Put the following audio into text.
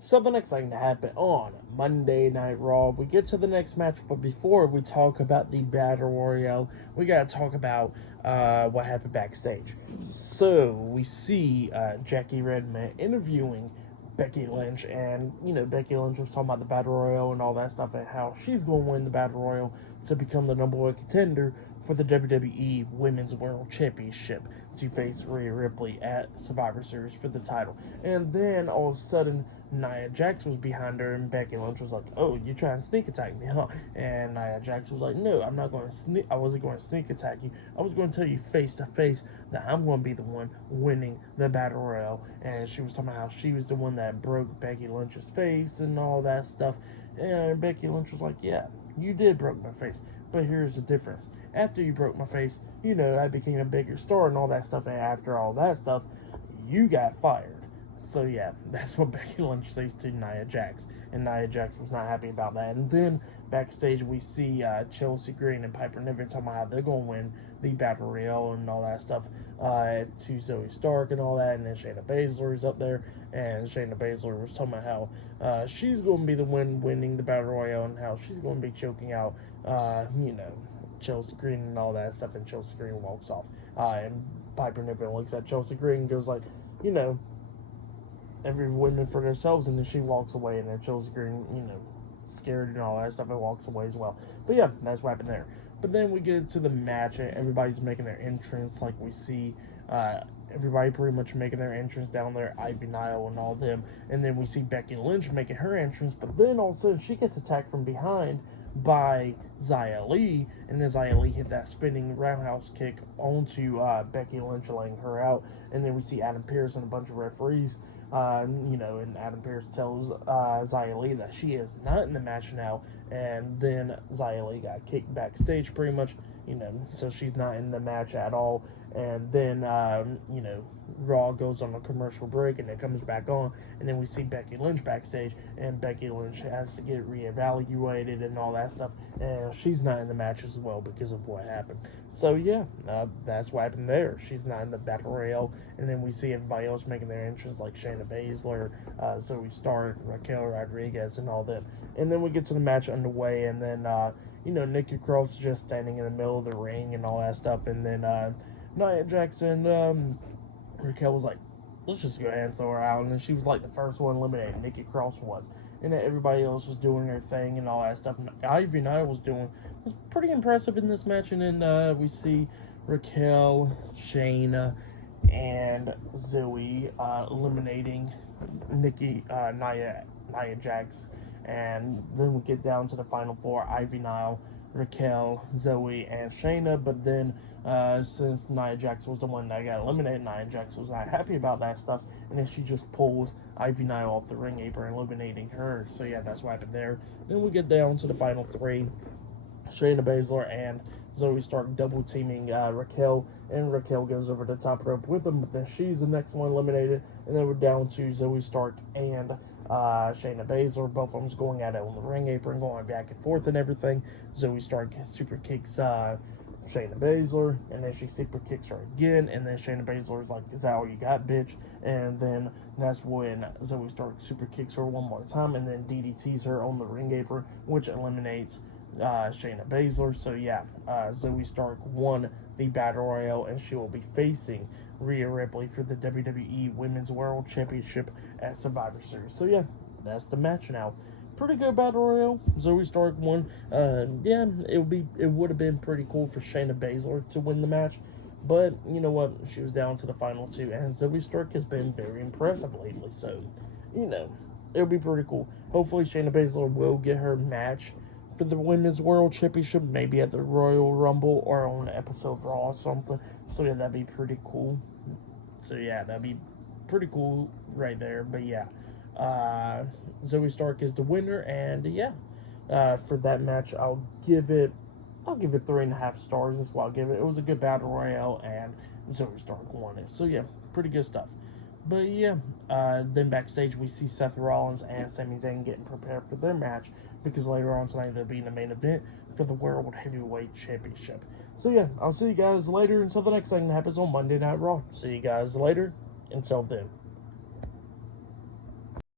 So the next thing to happen on Monday Night Raw, we get to the next match, but before we talk about the Battle Royale, we gotta talk about what happened backstage. So we see Jackie Redman interviewing Becky Lynch, and Becky Lynch was talking about the Battle Royale and all that stuff, and how she's going to win the Battle Royale to become the #1 contender for the WWE Women's World Championship to face Rhea Ripley at Survivor Series for the title. And then all of a sudden, Nia Jax was behind her, and Becky Lynch was like, "Oh, you trying to sneak attack me, huh?" And Nia Jax was like, "No, I'm not going to sneak. I wasn't going to sneak attack you. I was going to tell you face to face that I'm going to be the one winning the Battle Royale." And she was talking about how she was the one that broke Becky Lynch's face and all that stuff. And Becky Lynch was like, "Yeah, you did broke my face, but here's the difference. After you broke my face, I became a bigger star and all that stuff. And after all that stuff, you got fired." So yeah, that's what Becky Lynch says to Nia Jax, and Nia Jax was not happy about that. And then backstage we see Chelsea Green and Piper Niven talking about how they're going to win the Battle Royale and all that stuff to Zoe Stark and all that. And then Shayna Baszler is up there, and Shayna Baszler was talking about how she's going to be the one winning the Battle Royale and how she's going to be choking out, Chelsea Green and all that stuff. And Chelsea Green walks off, and Piper Niven looks at Chelsea Green and goes like, every woman for themselves, and then she walks away, and then Chelsea Green, scared and all that stuff, and walks away as well. But yeah, that's what happened there. But then we get to the match, and everybody's making their entrance, like we see everybody pretty much making their entrance down there, Ivy Nile and all them, and then we see Becky Lynch making her entrance, but then all of a sudden she gets attacked from behind by Xia Li, and then Xia Li hit that spinning roundhouse kick onto Becky Lynch, laying her out. And then we see Adam Pearce and a bunch of referees, and Adam Pearce tells Xia Li that she is not in the match now, and then Xia Li got kicked backstage pretty much, so she's not in the match at all. And then, Raw goes on a commercial break, and it comes back on, and then we see Becky Lynch backstage, and Becky Lynch has to get reevaluated and all that stuff, and she's not in the match as well because of what happened. So yeah, that's what happened there. She's not in the Battle Royale, and then we see everybody else making their entrance, like Shayna Baszler, Zoe Stark, Raquel Rodriguez, and all them. And then we get to the match underway, and then, Nikki Cross is just standing in the middle of the ring and all that stuff, and then, Nia Jackson, Raquel was like, "Let's just go ahead and throw her out." And then she was like the first one eliminated. Nikki Cross was. And then everybody else was doing their thing and all that stuff. And Ivy Nile was pretty impressive in this match. And then we see Raquel, Shayna, and Zoe eliminating Nia Jax. And then we get down to the final four: Ivy Nile, Raquel, Zoe, and Shayna. But then since Nia Jax was the one that got eliminated, Nia Jax was not happy about that stuff, and then she just pulls Ivy Nile off the ring apron, eliminating her. So yeah, that's what happened there. Then we get down to the final three: Shayna Baszler and Zoe Stark double teaming Raquel, and Raquel goes over the top rope with them, but then she's the next one eliminated. And then we're down to Zoe Stark and Shayna Baszler, both of them going at it on the ring apron, going back and forth and everything. Zoe Stark super kicks Shayna Baszler, and then she super kicks her again, and then Shayna Baszler's like, "Is that all you got, bitch?" And then that's when Zoe Stark super kicks her one more time, and then DDTs her on the ring apron, which eliminates Shayna Baszler. So yeah, Zoe Stark won the Battle Royale, and she will be facing Rhea Ripley for the WWE Women's World Championship at Survivor Series. So yeah, that's the match now. Pretty good Battle Royale. Zoe Stark won. Yeah, it would have been pretty cool for Shayna Baszler to win the match, but you know what? She was down to the final two, and Zoe Stark has been very impressive lately. So, it'll be pretty cool. Hopefully, Shayna Baszler will get her match for the Women's World Championship, maybe at the Royal Rumble or on an episode of Raw or something. So yeah, that'd be pretty cool. So yeah, that'd be pretty cool right there. But yeah, Zoe Stark is the winner, and yeah, for that match, I'll give it 3.5 stars. That's what I'll give it. It was a good Battle Royale, and Zoe Stark won it. So yeah, pretty good stuff. But yeah, then backstage we see Seth Rollins and Sami Zayn getting prepared for their match, because later on tonight they'll be in the main event for the World Heavyweight Championship. So yeah, I'll see you guys later until the next thing that happens on Monday Night Raw. See you guys later. Until then.